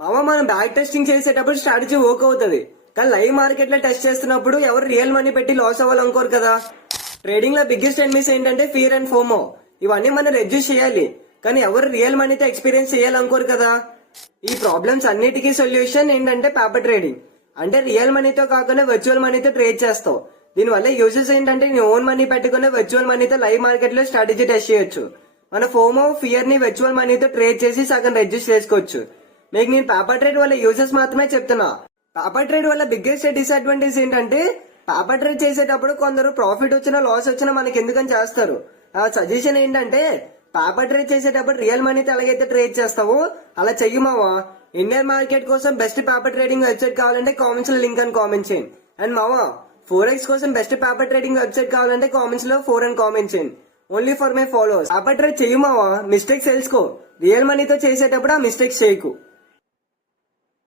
మనం back testing చేసేటప్పుడు strategy work అవుతుంది, కానీ లైవ్ మార్కెట్ లో టెస్ట్ చేస్తున్నప్పుడు ఎవరు రియల్ మనీ పెట్టి లాస్ అవ్వాలనుకోరు కదా. ట్రేడింగ్ లో బిగ్గెస్ట్ ఎనిమీస్ ఏంటంటే ఫియర్ అండ్ ఫోమో. ఇవన్నీ మనం రెడ్యూస్ చేయాలి, కానీ ఎవరు రియల్ మనీతో ఎక్స్పీరియన్స్ చేయాలనుకోరు కదా. ఈ ప్రాబ్లమ్స్ అన్నిటికీ సొల్యూషన్ ఏంటంటే పేపర్ ట్రేడింగ్. అంటే రియల్ మనీతో కాకుండా వర్చువల్ మనీతో ట్రేడ్ చేస్తావు. దీనివల్ల యూజెస్ ఏంటంటే నీ ఓన్ మనీ పెట్టుకుని వర్చువల్ మనీతో లైవ్ మార్కెట్ లో స్ట్రాటజీ టెస్ట్ చేయొచ్చు. మన ఫోమో ఫియర్ ని వర్చువల్ మనీతో ట్రేడ్ చేసి సగం రెడ్యూస్ చేసుకోవచ్చు. మీకు నేను పేపర్ ట్రేడ్ వల్ల యూజెస్ మాత్రమే చెప్తున్నా. పేపర్ ట్రేడ్ వల్ల బిగ్గెస్ట్ డిసడ్వాంటేజ్ ఏంటంటే పేపర్ ట్రేడ్ చేసేటప్పుడు కొందరు ప్రాఫిట్ వచ్చినా లాస్ వచ్చినా మనకి ఎందుకని చేస్తారు. ఆ సజెషన్ ఏంటంటే పేపర్ ట్రేడ్ చేసేటప్పుడు రియల్ మనీతో ఎలాగైతే ట్రేడ్ చేస్తావో అలా చెయ్యి మావా. ఇండియన్ మార్కెట్ కోసం బెస్ట్ పేపర్ ట్రేడింగ్ వెబ్సైట్ కావాలంటే కామెంట్స్ లో లింక్ అని కామెంట్ చేయండి. అండ్ మావా ఫోరెక్స్ కోసం బెస్ట్ పేపర్ ట్రేడింగ్ వెబ్సైట్ కావాలంటే కామెంట్స్ లో 4 అని కామెంట్ చేయండి. Only for my followers. Paper trade చెయ్యి మావా, మిస్టేక్స్ తెలుసుకో. రియల్ మనీతో చేసేటప్పుడు ఆ మిస్టేక్స్ చేయకు.